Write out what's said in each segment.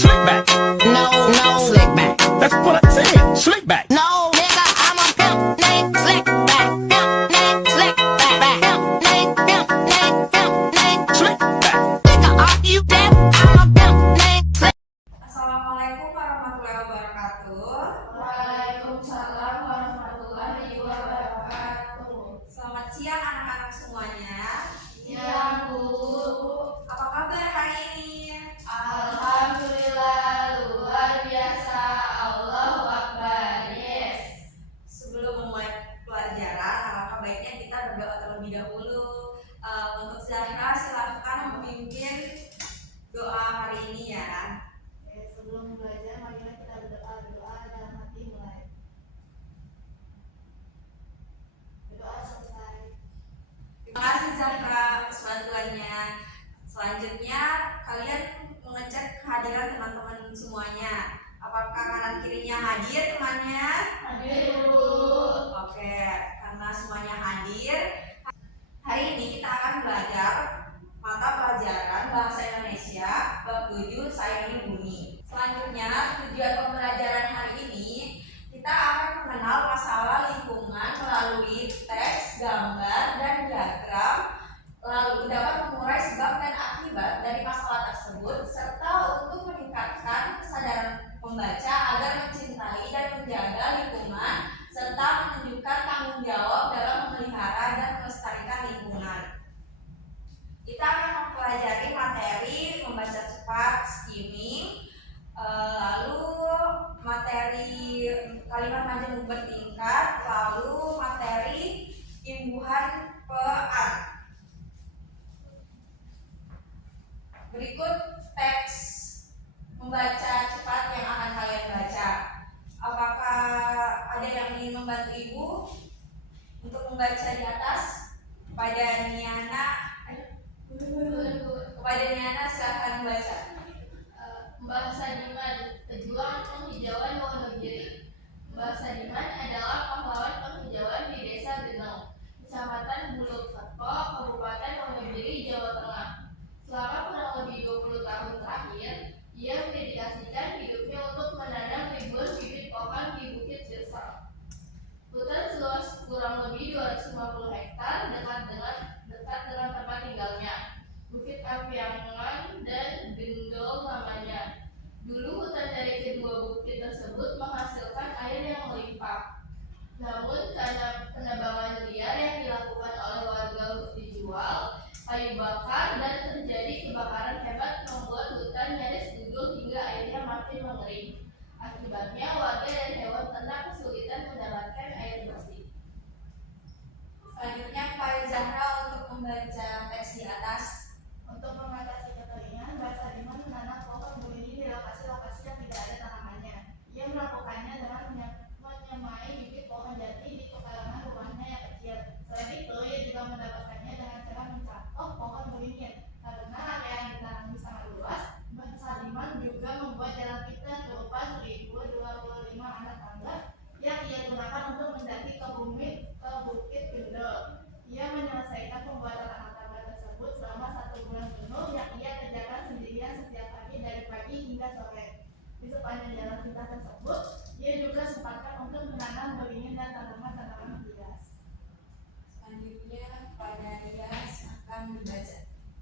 Slick back. No, slick back. That's what I said. Slick back. No, nigga, I'm a pimp named Slick back. Pimp named Slick back. Pimp named Slick back. Nigga, are you deaf? I'm a pimp named Slick. Assalamualaikum warahmatullahi wabarakatuh. Waalaikumsalam warahmatullahi wabarakatuh. Selamat siang anak-anak semuanya. Siang, Bu. Apa kabar hari ini? Alhamdulillah, luar biasa. Allahu Akbar. Yes. Sebelum memulai pelajaran, alangkah baiknya kita berdoa terlebih dahulu. Untuk Zahra, silahkan memimpin doa hari ini ya. Sebelum belajar, marilah kita berdoa dalam hati mulai. Berdoa selesai. Terima kasih Zahra atas bantuannya. Selanjutnya kalian mengecek kehadiran teman-teman semuanya. Apakah kanan kirinya hadir temannya? Hadir, Bu. Oke, karena semuanya hadir, hari ini kita akan belajar mata pelajaran Bahasa Indonesia bab 7 Sayangi Bumi. Selanjutnya, tujuan pembelajaran hari ini kita akan mengenal masalah lingkungan melalui teks, gambar, dan diagram, lalu dapat mengurai sebab dan akibat dari masalah tersebut, serta untuk meningkatkan kesadaran membaca agar mencintai dan menjaga lingkungan, serta menunjukkan tanggung jawab dalam memelihara dan melestarikan lingkungan. Kita akan mempelajari materi membaca cepat, skimming, lalu materi kalimat majemuk bertingkat, lalu materi imbuhan pean. Berikut teks membaca cepat yang akan kalian baca. Apakah ada yang ingin membantu ibu untuk membaca di atas? Kepada Niana silakan membaca. Mbah Sadiman, pejuang penghijauan Wonogiri. Mbah Sadiman adalah pahlawan penghijauan di Desa Genong, Kecamatan Bulukerto, Kabupaten Wonogiri, Jawa Tengah. Selama kurang lebih 20 tahun terakhir, ia mendedikasikan hidupnya untuk menanam ribuan bibit pohon di Bukit Gersal. Hutan seluas kurang lebih 250 hektar dekat dengan tempat tinggalnya. Bukit Apiangan dan Gendol namanya. Dulu hutan dari kedua bukit tersebut menghasilkan air yang melimpah. Namun karena penebangan liar yang dilakukan oleh warga untuk dijual, kayu bakar, dan terjadi kebakaran hebat membuat hutan nyaris gundul hingga airnya makin mengering. Akibatnya warga dan hewan ternak kesulitan mendapatkan air bersih. Selanjutnya kepada Zahra untuk membaca teks di atas. Untuk mengatasi kekeringan, Mbah Sadiman menanam pohon beringin di lokasi-lokasi yang tidak ada tanamannya. Ia melakukannya dengan menyemai bibit pohon jati di pekarangan rumahnya yang kecil. Selain itu, ia juga mendapatkannya dengan cara mencatok pohon beringin. Karena area yang ditanami sangat luas, Mbah Sadiman juga membuat jalan pintas berupa 1025 anak tangga yang ia gunakan untuk mendaki ke Bukit Gendol. Ia menyelesaikan pembuatan anak tangga tersebut selama 1 bulan penuh yang ia kerjakan sendirian setiap hari dari pagi hingga sore. Di sepanjang jalan pintas tersebut, ia juga sempatkan untuk menanam beringin dan tanaman-tanaman hias. Selanjutnya kepada Rias akan dibaca.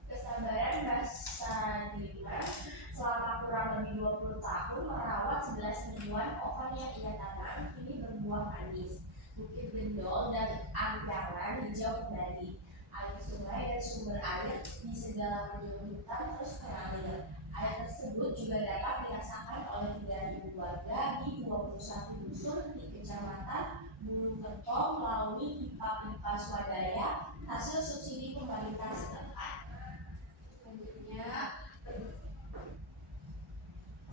Kesabaran Mbah Sadiman selama kurang lebih 20 tahun merawat 11 ribuan pohon yang ia tanam kini berbuah manis. Bukit Gendol dan Apiangan hijau kembali. Air sungai dan sumber air di segala penjuru hutan terus mengalir. Air tersebut juga dapat dirasakan oleh 3.000 warga di 21 dusun di Kecamatan Bulukerto melalui pipa-pipa swadaya hasil subsidi pemerintah setempat.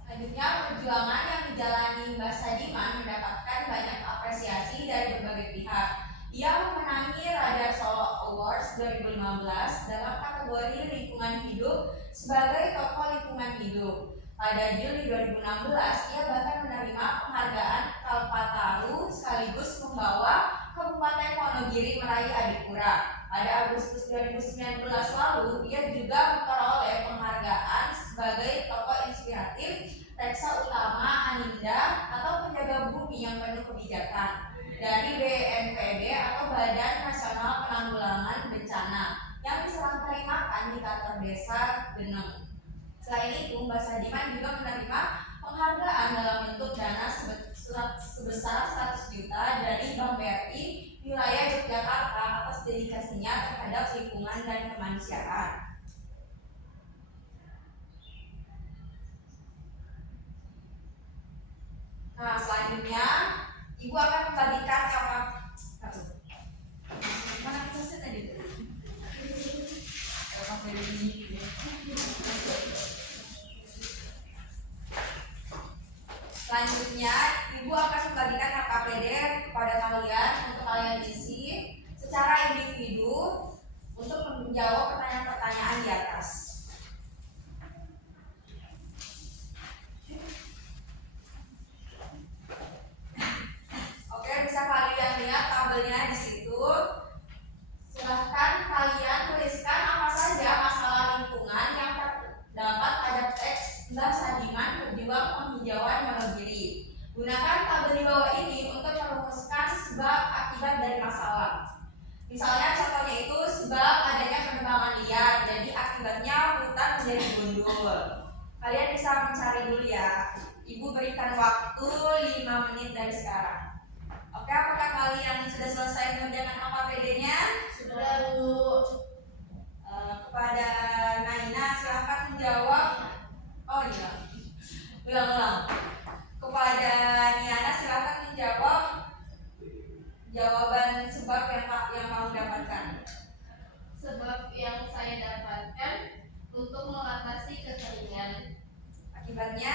Selanjutnya, perjuangan yang dijalani Mbah Sadiman mendapatkan banyak apresiasi dari berbagai pihak. Ia memenangi Radar Solo Awards 2015 dalam kategori lingkungan hidup sebagai tokoh lingkungan hidup. Pada Juli 2016, ia bahkan menerima penghargaan Kalpataru sekaligus membawa Kabupaten Wonogiri meraih Adipura. Pada Agustus 2019 lalu, ia juga memperoleh penghargaan sebagai tokoh inspiratif, reksa utama Aninda atau penjaga bumi yang penuh kebijakan dari BNPB atau Badan Nasional Penanggulangan Bencana yang diserang Kalimakan di kantor desa Geneng. Selain itu, Mbak Sadiman juga menerima penghargaan dalam bentuk dana sebesar 100 juta dari Bank BRI wilayah Yogyakarta atas dedikasinya terhadap lingkungan dan kemanusiaan. Nah, selanjutnya Ibu akan membagikan mana prosesnya tadi? Selanjutnya, Ibu akan membagikan HKPD kepada kalian untuk kalian isi secara individu untuk menjawab pertanyaan-pertanyaan di atas. Oke, bisa kalian lihat tabelnya di situ. Silahkan kalian tuliskan apa saja masalah lingkungan yang terdapat pada teks Mbah Sadiman Pejuang Penghijauan Wonogiri. Gunakan tabel di bawah ini untuk merumuskan sebab akibat dari masalah. Misalnya contohnya itu sebab adanya penebangan liar, jadi akibatnya hutan menjadi gundul. Kalian bisa mencari dulu ya. Ibu berikan waktu 5 menit dari sekarang. Oke, apakah kalian sudah selesai mengerjakan HKPD-nya? Sudah, Bu. Kepada Naina silahkan menjawab. Oh iya, ulang. Kepada Niana silahkan menjawab jawaban sebab yang kamu dapatkan. Sebab yang saya dapatkan untuk mengatasi kekeringan. Akibatnya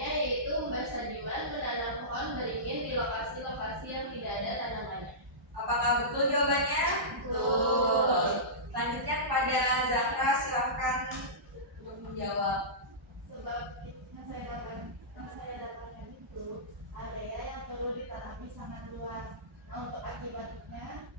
Yaitu Mbak Sadiman menanam pohon beringin di lokasi-lokasi yang tidak ada tanamannya. apakah betul jawabannya? Betul. Selanjutnya kepada Zahra silahkan untuk menjawab. Sebab yang saya dapatkan itu area yang perlu ditanami sangat luas. Nah, untuk akibatnya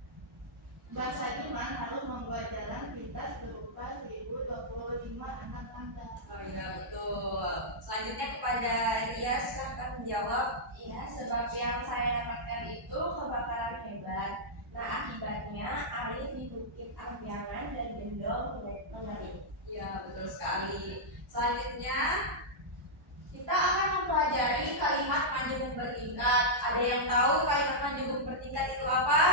Mbak Sadiman harus membuat jalan pintas berupa 1025 anak tangga. Oh iya betul. Selanjutnya kepada Ria silahkan menjawab. Iya, sebab yang saya dapatkan itu kebakaran hebat. Nah, akibatnya air di Bukit Ampiangan dan Gendong mengering. Iya betul sekali. Selanjutnya kita akan mempelajari kalimat majemuk bertingkat. Ada yang tahu kalimat majemuk bertingkat itu apa?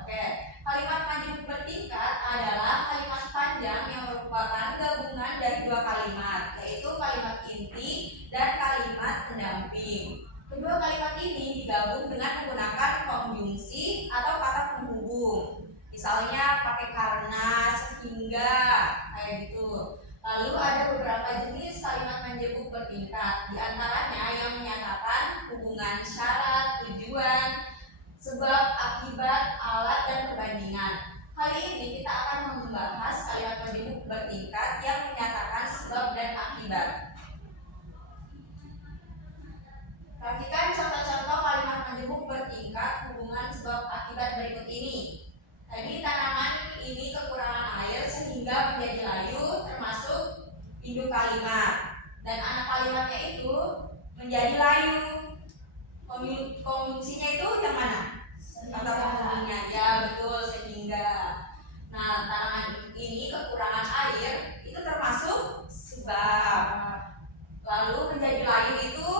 Oke. Kalimat majemuk bertingkat adalah kalimat panjang yang merupakan gabungan dari dua kalimat, yaitu kalimat inti dan kalimat pendamping. Kedua kalimat ini digabung dengan menggunakan konjungsi atau kata penghubung. Misalnya pakai karena, sehingga, kayak gitu. Lalu ada beberapa jenis kalimat majemuk bertingkat, di antaranya yang menyatakan hubungan syarat, tujuan, sebab, akibat, alat, dan perbandingan. Kali ini kita akan membahas kalimat majemuk bertingkat yang menyatakan sebab dan akibat. Perhatikan contoh-contoh kalimat majemuk bertingkat hubungan sebab akibat berikut ini. Tadi tanaman ini kekurangan air sehingga menjadi layu, termasuk induk kalimat. Dan anak kalimatnya itu menjadi layu. Konjungsinya itu yang mana? Kata penghubungnya, ya betul, sehingga. Nah, tanaman ini kekurangan air itu termasuk sebab. Lalu menjadi layu itu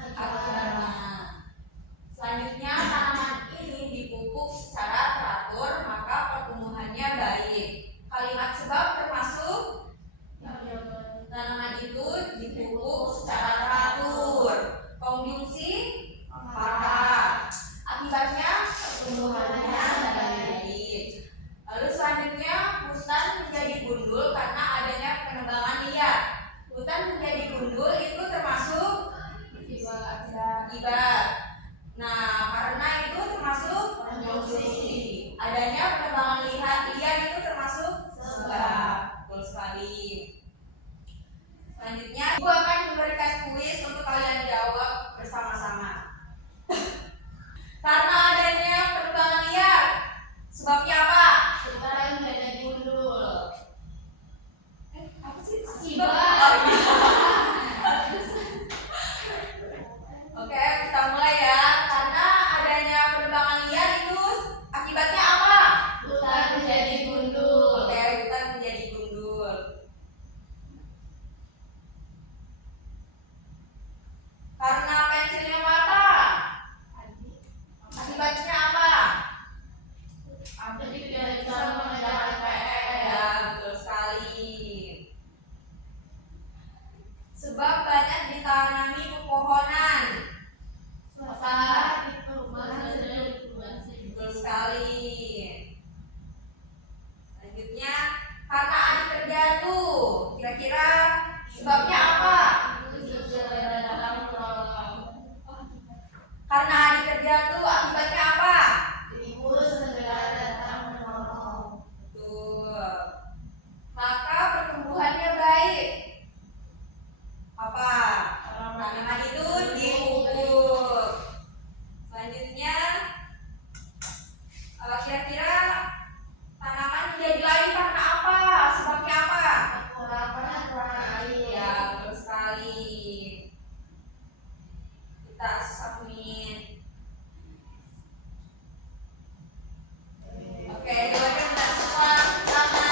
akibatnya. Selanjutnya tanaman ini dipupuk secara teratur maka pertumbuhannya baik. Kalimat sebab termasuk tanaman itu dipupuk secara teratur. Konjungsi maka akibatnya pertumbuhannya baik. Lalu selanjutnya hutan menjadi gundul karena adanya penebangan liar. Sebab banyak ditanami pepohonan. Apa? Betul sekali. Selanjutnya, karena adik terjatuh. Kira-kira sebabnya apa? Karena adik terjatuh, akibatnya apa? Betul. Maka pertumbuhannya baik. Apa? Tanaman itu dipupuk. Selanjutnya, kira-kira tanaman menjadi layu karena apa? Sebabnya apa? Ya, betul sekali. Kita submit. Oke, jawabannya benar semua. Selamat.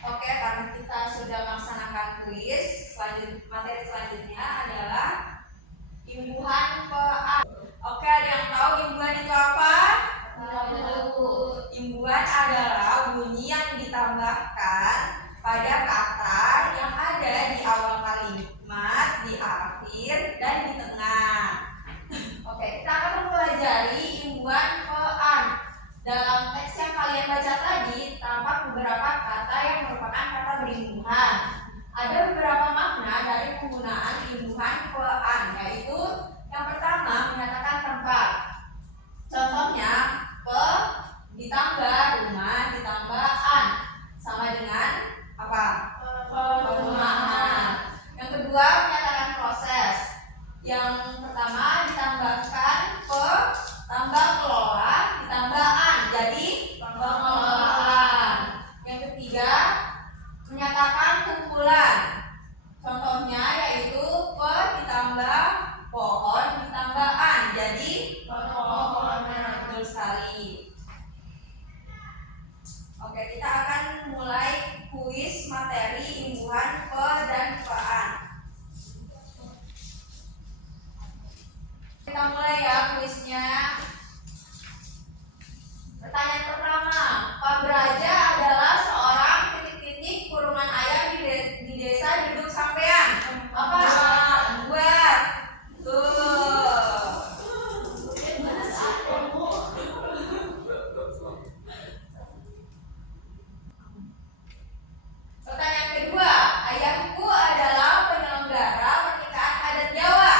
Oke, karena kita sudah melaksanakan kuis, materi selanjutnya adalah imbuhan pean. Oke, ada yang tahu imbuhan itu apa? Imbuhan adalah bunyi yang ditambahkan pada kata yang ada di awal kalimat, di akhir, dan di tengah. Oke, kita akan mempelajari imbuhan pean. Dalam teks yang kalian baca tadi, tampak beberapa kata yang merupakan kata berimbuhan. Ada beberapa makna dari penggunaan imbuhan pean, yaitu yang pertama menyatakan tempat. Contohnya, ditambah rumah ditambah an sama dengan apa? Perumahan. Yang kedua menyatakan proses. Yang pertama ditambahkan tambah kelola ditambah an jadi pengelolaan. Yang ketiga menyatakan kumpulan. Contohnya yaitu ditambah pohon ditambah an jadi pepohonan. Betul sekali. Oke, kita akan mulai kuis materi imbuhan pe dan pean. Kita mulai ya kuisnya. Pertanyaan pertama, Pak Braja adalah seorang titik-titik kurungan ayam di desa duduk sampean. Apa? Buat. Tuh. Pertanyaan kedua, ayahku adalah penyelenggara pernikahan adat Jawa.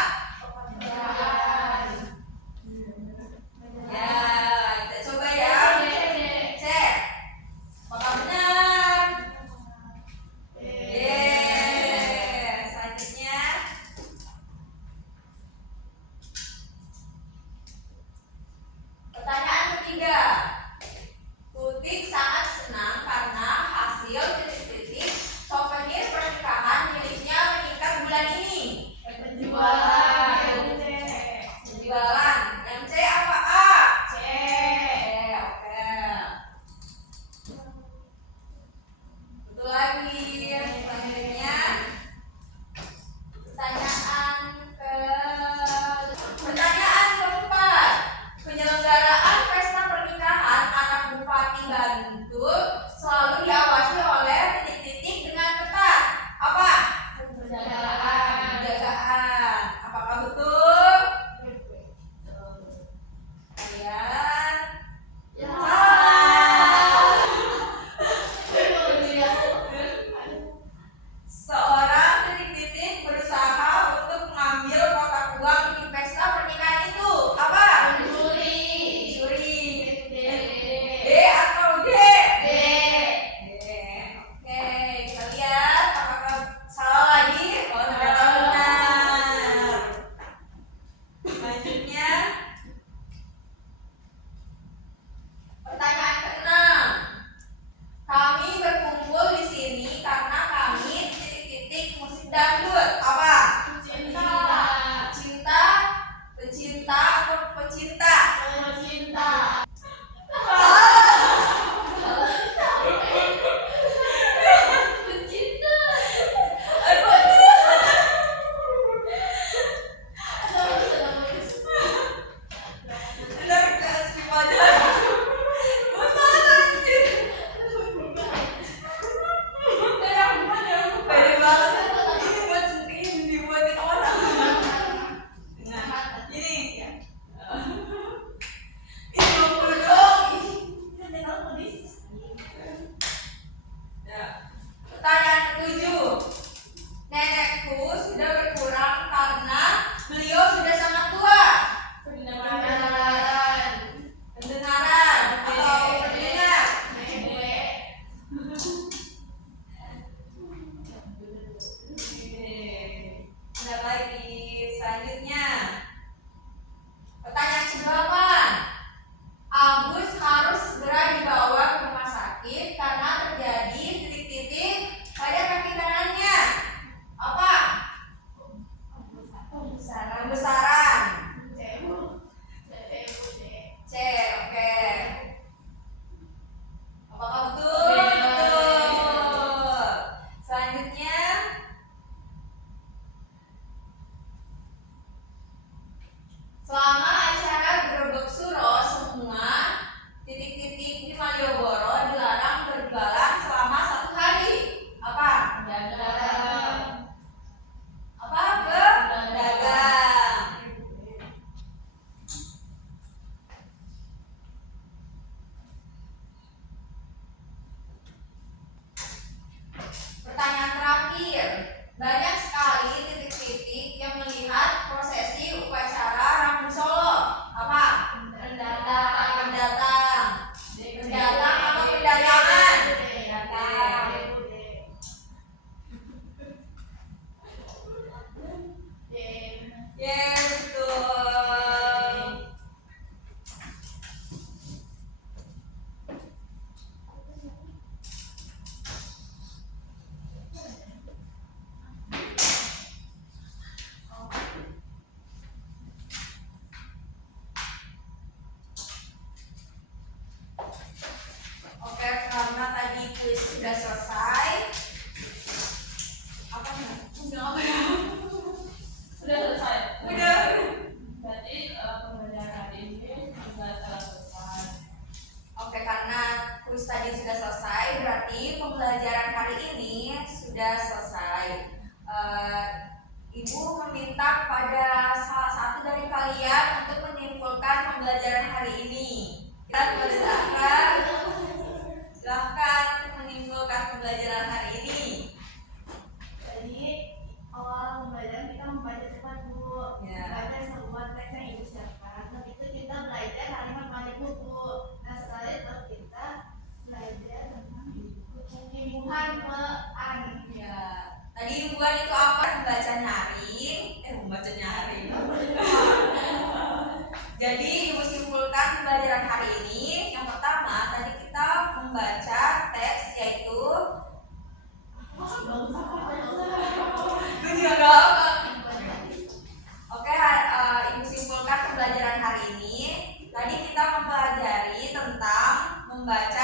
tadi sudah selesai, berarti pembelajaran hari ini sudah selesai. Ibu meminta kepada salah satu dari kalian untuk menyimpulkan pembelajaran hari ini. Kita silahkan menyimpulkan pembelajaran hari ini. Jadi awal pembelajaran kita membaca cepat Bu, Ya. membaca sebuah teks yang Ibu siapkan. Habis itu kita belajar kalimat padat buku. Nah setelah itu kita belajar tentang imbuhan pean. Ya. Tadi imbuhan itu apa? Membaca nyaring. Membaca nyaring. Jadi Ibu simpulkan pembelajaran hari ini. Yang pertama tadi kita membaca teks yaitu Gue juga gak apa. Oke, Ibu simpulkan pembelajaran hari ini. Tadi kita mempelajari tentang membaca